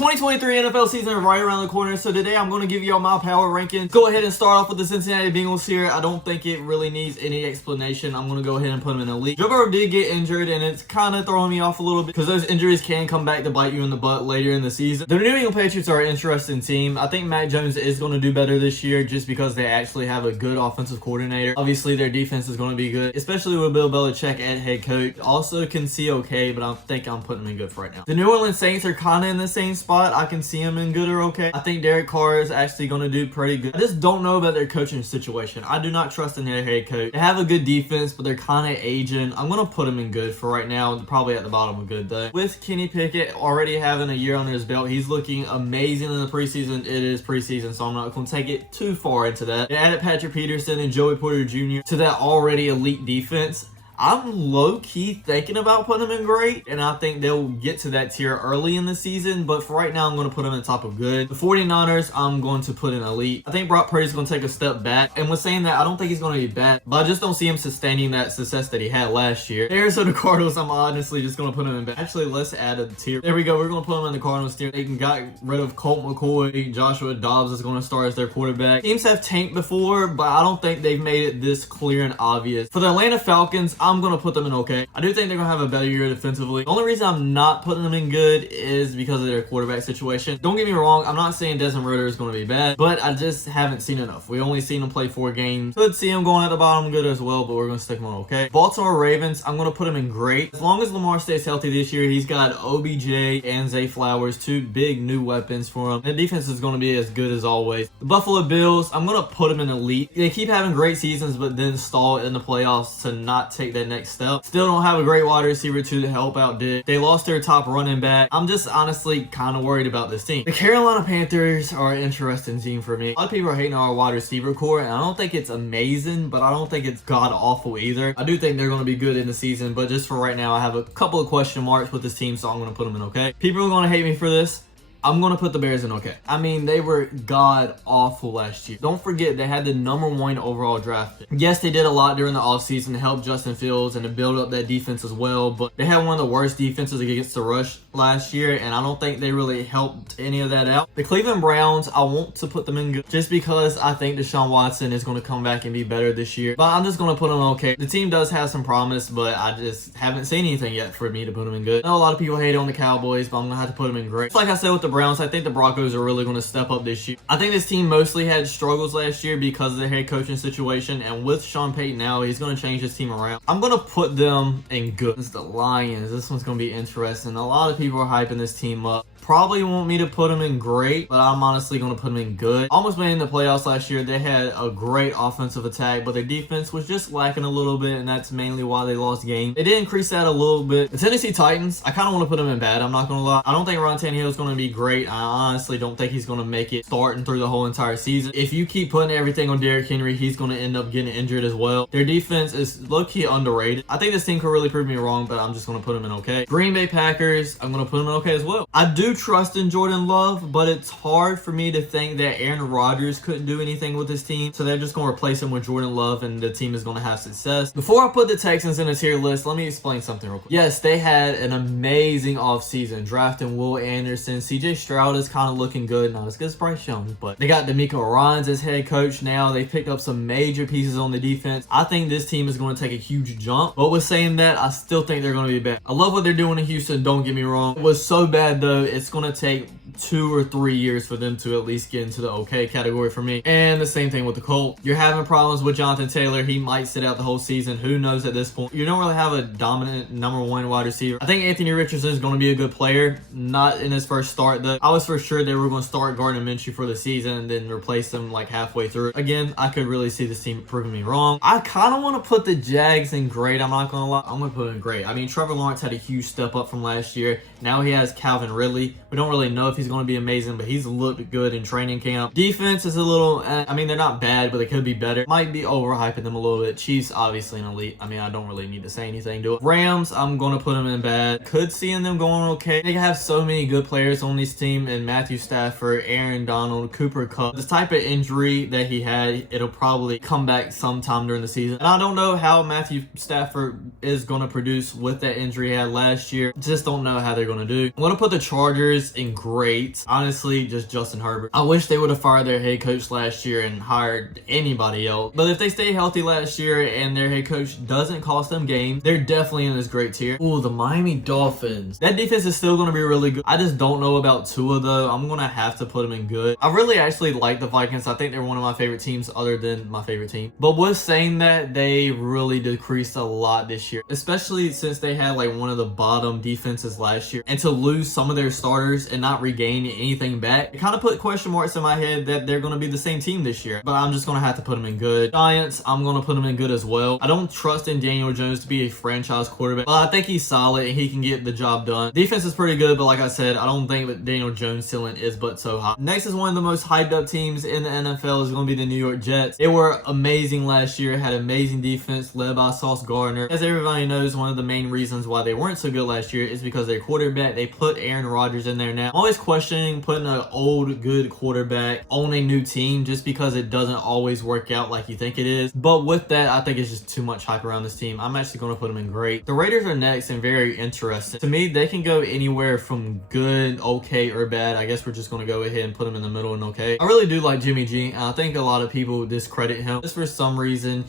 2023 NFL season is right around the corner, so today I'm going to give you all my power rankings. Go ahead and start off with the Cincinnati Bengals here. I don't think it really needs any explanation. I'm going to go ahead and put them in elite. Joe Burrow did get injured, and it's kind of throwing me off a little bit because those injuries can come back to bite you in the butt later in the season. The New England Patriots are an interesting team. I think Mac Jones is going to do better this year just because they actually have a good offensive coordinator. Obviously, their defense is going to be good, especially with Bill Belichick at head coach. Also can see okay, but I think I'm putting them in good for right now. The New Orleans Saints are kind of in the same spot. I can see them in good or okay. I think Derek Carr is actually going to do pretty good. I just don't know about their coaching situation. I do not trust in their head coach. They have a good defense, but they're kind of aging. I'm going to put them in good for right now. Probably at the bottom of good though. With Kenny Pickett already having a year under his belt, he's looking amazing in the preseason. It is preseason, so I'm not going to take it too far into that. They added Patrick Peterson and Joey Porter Jr. to that already elite defense. I'm low-key thinking about putting them in great, and I think they'll get to that tier early in the season, but for right now, I'm going to put them in top of good. The 49ers, I'm going to put in elite. I think Brock Purdy's going to take a step back, and with saying that, I don't think he's going to be bad, but I just don't see him sustaining that success that he had last year. The Arizona Cardinals, I'm honestly just going to put them in bad. Actually, let's add a tier. There we go. We're going to put them in the Cardinals tier. They got rid of Colt McCoy. Joshua Dobbs is going to start as their quarterback. Teams have tanked before, but I don't think they've made it this clear and obvious. For the Atlanta Falcons, I'm going to put them in okay. I do think they're going to have a better year defensively. The only reason I'm not putting them in good is because of their quarterback situation. Don't get me wrong, I'm not saying Desmond Ridder is going to be bad, but I just haven't seen enough. We only seen him play 4 games. Could see him going at the bottom good as well, but we're going to stick him on okay. Baltimore Ravens, I'm going to put him in great. As long as Lamar stays healthy this year, he's got OBJ and Zay Flowers, 2 big new weapons for him. The defense is going to be as good as always. The Buffalo Bills, I'm going to put them in elite. They keep having great seasons, but then stall in the playoffs to not take that next step. Still don't have a great wide receiver to help out Dick. They lost their top running back. I'm just honestly kind of worried about this team. The Carolina Panthers are an interesting team for me. A lot of people are hating on our wide receiver core, and I don't think it's amazing, but I don't think it's god awful either. I do think they're going to be good in the season, but just for right now, I have a couple of question marks with this team, so I'm going to put them in okay. People are going to hate me for this. I'm going to put the Bears in okay. I mean, they were god-awful last year. Don't forget, they had the #1 overall draft pick. Yes, they did a lot during the offseason to help Justin Fields and to build up that defense as well, but they had one of the worst defenses against the rush last year, and I don't think they really helped any of that out. The Cleveland Browns, I want to put them in good just because I think Deshaun Watson is going to come back and be better this year, but I'm just going to put them okay. The team does have some promise, but I just haven't seen anything yet for me to put them in good. I know a lot of people hate on the Cowboys, but I'm going to have to put them in great. Just like I said with the Browns, I think the Broncos are really going to step up this year. I think this team mostly had struggles last year because of their head coaching situation, and with Sean Payton now, he's going to change his team around. I'm going to put them in good. It's the Lions. This one's going to be interesting. A lot of people are hyping this team up. Probably want me to put them in great, but I'm honestly going to put them in good. Almost made in the playoffs last year. They had a great offensive attack, but their defense was just lacking a little bit, and that's mainly why they lost games. They did increase that a little bit. The Tennessee Titans, I kind of want to put them in bad. I'm not going to lie. I don't think Ron Tannehill is going to be great. I honestly don't think he's going to make it starting through the whole entire season. If you keep putting everything on Derrick Henry, he's going to end up getting injured as well. Their defense is low-key underrated. I think this team could really prove me wrong, but I'm just going to put them in okay. Green Bay Packers, I'm going to put them in okay as well. I do trust in Jordan Love, but it's hard for me to think that Aaron Rodgers couldn't do anything with this team, so they're just going to replace him with Jordan Love, and the team is going to have success. Before I put the Texans in a tier list, let me explain something real quick. Yes, they had an amazing offseason, drafting Will Anderson. CJ Stroud is kind of looking good, not as good as Bryce Young, but they got D'Amico Ryans as head coach now. They picked up some major pieces on the defense. I think this team is going to take a huge jump, but with saying that, I still think they're going to be bad. I love what they're doing in Houston, don't get me wrong. It was so bad though, it's going to take 2 or 3 years for them to at least get into the okay category for me. And the same thing with the Colts. You're having problems with Jonathan Taylor. He might sit out the whole season. Who knows at this point? You don't really have a dominant #1 wide receiver. I think Anthony Richardson is going to be a good player. Not in his first start though. I was for sure they were going to start Gardner Minshew for the season and then replace them like halfway through. Again, I could really see this team proving me wrong. I kind of want to put the Jags in great. I'm not going to lie. I'm going to put it in great. I mean, Trevor Lawrence had a huge step up from last year. Now he has Calvin Ridley. We don't really know if he's going to be amazing, but he's looked good in training camp. Defense is a little, I mean, they're not bad, but they could be better. Might be overhyping them a little bit. Chiefs, obviously an elite. I mean, I don't really need to say anything to it. Rams, I'm going to put them in bad. Could see them going okay. They have so many good players on this team, and Matthew Stafford, Aaron Donald, Cooper Kupp. This type of injury that he had, it'll probably come back sometime during the season. And I don't know how Matthew Stafford is going to produce with that injury he had last year. Just don't know how they're going to do. I'm going to put the Chargers dangerous and great. Honestly, just Justin Herbert. I wish they would have fired their head coach last year and hired anybody else. But if they stay healthy last year and their head coach doesn't cost them games, they're definitely in this great tier. Ooh, the Miami Dolphins. That defense is still going to be really good. I just don't know about Tua though. I'm going to have to put them in good. I really actually like the Vikings. I think they're one of my favorite teams other than my favorite team. But with saying that, they really decreased a lot this year, especially since they had like one of the bottom defenses last year. And to lose some of their starters and not regain anything back, it kind of put question marks in my head that they're going to be the same team this year. But I'm just going to have to put them in good. Giants, I'm going to put them in good as well. I don't trust in Daniel Jones to be a franchise quarterback, but I think he's solid and he can get the job done. Defense is pretty good, but like I said, I don't think that Daniel Jones' ceiling is but so high. Next is one of the most hyped up teams in the NFL is going to be the New York Jets. They were amazing last year, had amazing defense led by Sauce Gardner. As everybody knows, one of the main reasons why they weren't so good last year is because their quarterback, they put Aaron Rodgers in there now. I'm always questioning putting an old good quarterback on a new team just because it doesn't always work out like you think it is. But with that, I think it's just too much hype around this team. I'm actually going to put them in great. The Raiders are next and very interesting. To me, they can go anywhere from good, okay, or bad. I guess we're just going to go ahead and put them in the middle and okay. I really do like Jimmy G. I think a lot of people discredit him just for some reason.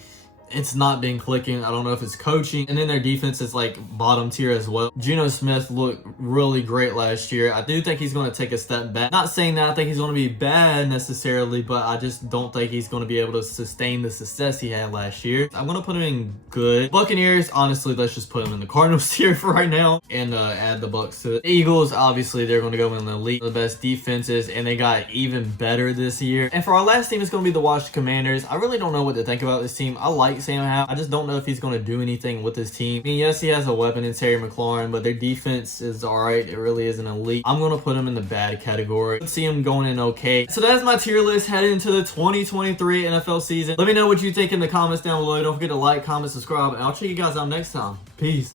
It's not been clicking. I don't know if it's coaching. And then their defense is like bottom tier as well. Geno Smith looked really great last year. I do think he's going to take a step back. Not saying that I think he's going to be bad necessarily, but I just don't think he's going to be able to sustain the success he had last year. I'm going to put him in good. Buccaneers, honestly, let's just put him in the Cardinals tier for right now and add the Bucs to it. Eagles, obviously, they're going to go in the elite, the best defenses, and they got even better this year. And for our last team, it's going to be the Washington Commanders. I really don't know what to think about this team. I like Sam Howell. I just don't know if he's going to do anything with his team. I mean, yes, he has a weapon in Terry McLaurin, but their defense is alright. It really isn't elite. I'm going to put him in the bad category. Let's see him going in okay. So that's my tier list heading into the 2023 NFL season. Let me know what you think in the comments down below. Don't forget to like, comment, subscribe, and I'll check you guys out next time. Peace.